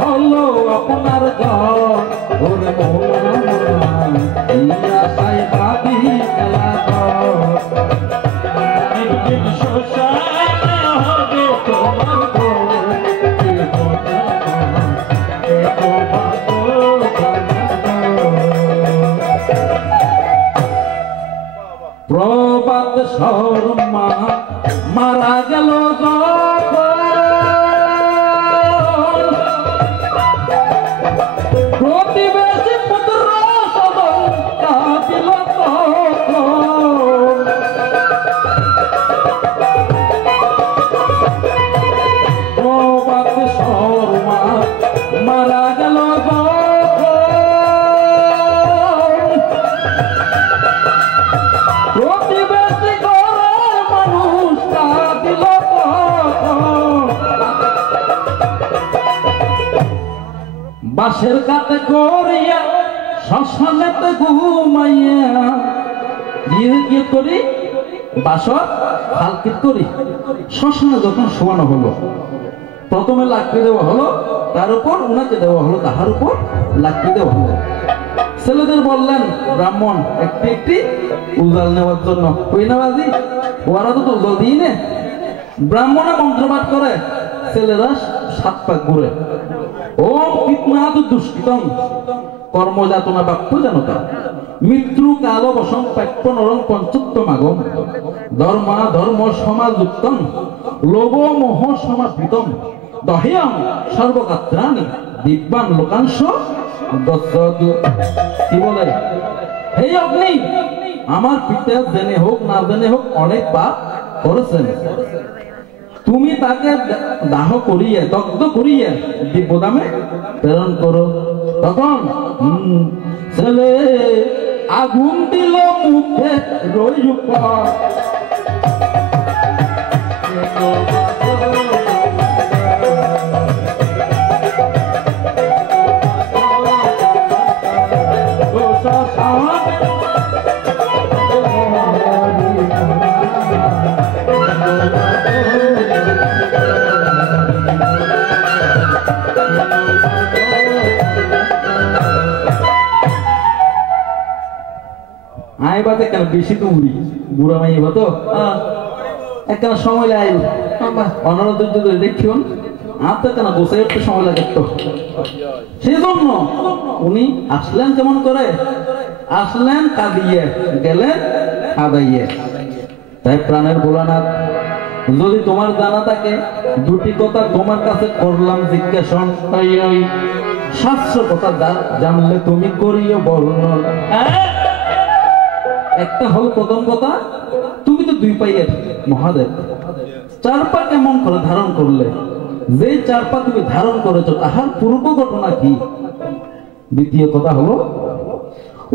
হলো আপনার ঘর ওরে মোলা সাই বাদি খেলা একদিন শ্মশানে হবে তোমার প্রবাদ শর্মা মারা গেল প্রতিবেশী পুত্র সদন কাঁদিল প্রবাদ শর্মা মারা গেল প্রতিবেশী ঘরের মানুষ কাঁদিল বাঁশের কাতে করিয়া শ্মশানেতে ঘুমাইয়া গিয়ে করি বাসর হালকিত করি শ্মশানে যখন শোয়ানো হলো প্রথমে লাকড়ি দেওয়া হলো তার উপর উনাকে দেওয়া হলো তাহার উপর লাকড়ি দেওয়া হলো ছেলেদের বললেন ব্রাহ্মণ একটি একটি উজাল নেওয়ার জন্য ওই নেওয়াজি ওরা তো উজাল দিই নে ব্রাহ্মণে মন্ত্রপাঠ করে ছেলেরা 7 পাক ঘুরে ওম কীটনাদ দুষ্কৃতম কর্মযাতনা বাক্য জানতা মৃত্যু কাল বসং প্রাপ্য নরং পঞ্চত্তমাগম ধর্মা ধর্ম সমাযুক্তম লোভ মোহ সমাবৃতম দহেয়ং সর্বগাত্রাণি দিব্যান লোকাংশ দস্যদু কি বলে হে অগ্নি আমার পিতা জেনে হোক না জেনে হোক অনেক পাপ করেছেন তুমি তাকে দাহ করিয়ে দগ্ধ করিয়ে দিব্যদামে প্রেরণ করো তখন ছেলে আগুন দিল মুখে রইপ আইবাতে কেন বেশি তো উড়ি বুড়া মাই এবার তো একখান সময় লাগে অনারত যদি দেখুন আর তো কেন গোসাই একটু সময় লাগে তো সেই জন্য উনি আসলেন কেমন করে আসলেন কাঁদিয়ে গেলেন কাঁদাইয়ে তাই প্রাণের ভোলানাথ যদি তোমার জানা থাকে দুটি কথা তোমার কাছে করলাম জিজ্ঞাসন শাস্ত্র কথা জানলে তুমি করিও বর্ণন একটা হল প্রথম কথা তুমি তো 2 পাইয়ের মহাদেব 4 পা কেমন করে ধারণ করলে যে 4 পা তুমি ধারণ করেছো তাহার পূর্ব ঘটনা কি দ্বিতীয় কথা হলো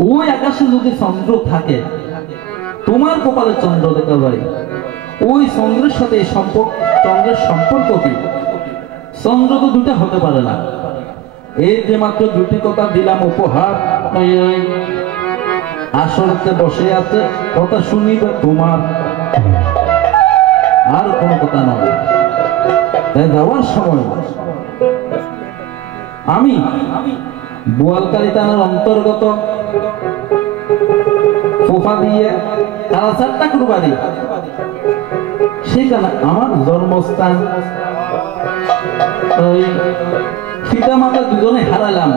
ওই আকাশে যদি চন্দ্র থাকে তোমার কপালে চন্দ্র দেখা যায় ওই চন্দ্রের সাথে চন্দ্রের সম্পর্ক কি চন্দ্র তো 2টা হতে পারে না এই যে মাত্র 2টি কথা দিলাম উপহার আসরতে বসে আছে কথা শুনিবে তোমার আর কোনো কথা নয় তাই যাওয়ার সময় আমি বোয়ালকালী থানার অন্তর্গত ফোফা দিয়ে কালাচার ঠাকুর বাড়ি সেখানে আমার জন্মস্থান পিতা মাতা দুজনে হারালাম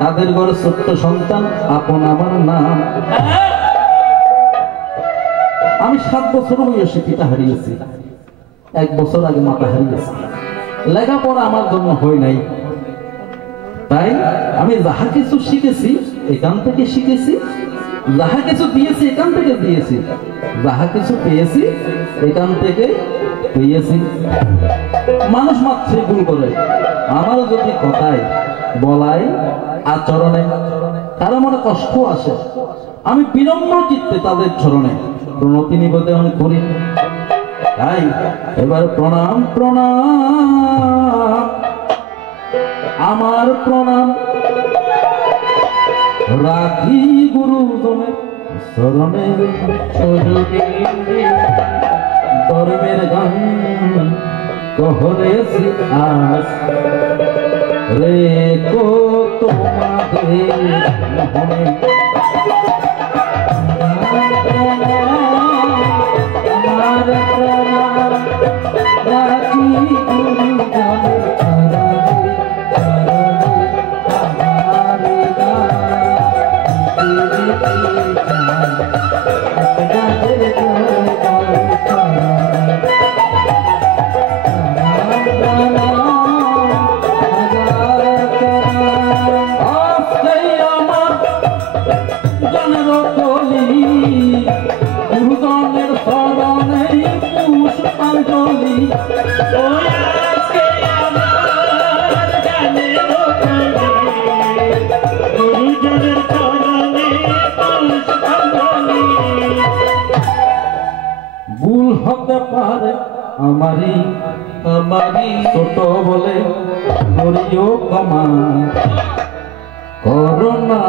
তাদের ঘরে ছোট্ট সন্তান আপন আমার নাম আমি 7 বছর বয়সে পিতা হারিয়েছি 1 বছর আগে মাতা হারিয়েছি লেখাপড়া আমার জন্য হয় নাই তাই আমি যাহা কিছু শিখেছি এখান থেকে শিখেছি যাহা কিছু দিয়েছি এখান থেকে দিয়েছি যাহা কিছু পেয়েছি এখান থেকে পেয়েছি মানুষ মাত্রই ভুল করে আমারও যদি কথায় বলাই আচরণে তারা মনে কষ্ট আসে আমি বিনম্র চিত্তে তাদের চরণে প্রণতি নিবেদন করি তাই এবার প্রণাম প্রণাম আমার প্রণাম রাখি গুরুজনের শরণে ধর্মের গান কহরেছি আস রে কো তোমাদের মোহনে আমার প্রাণ রাখি গুরুজনের ভুল হতে পারে আমারই ছোট বলে করিও ক্ষমা করোনা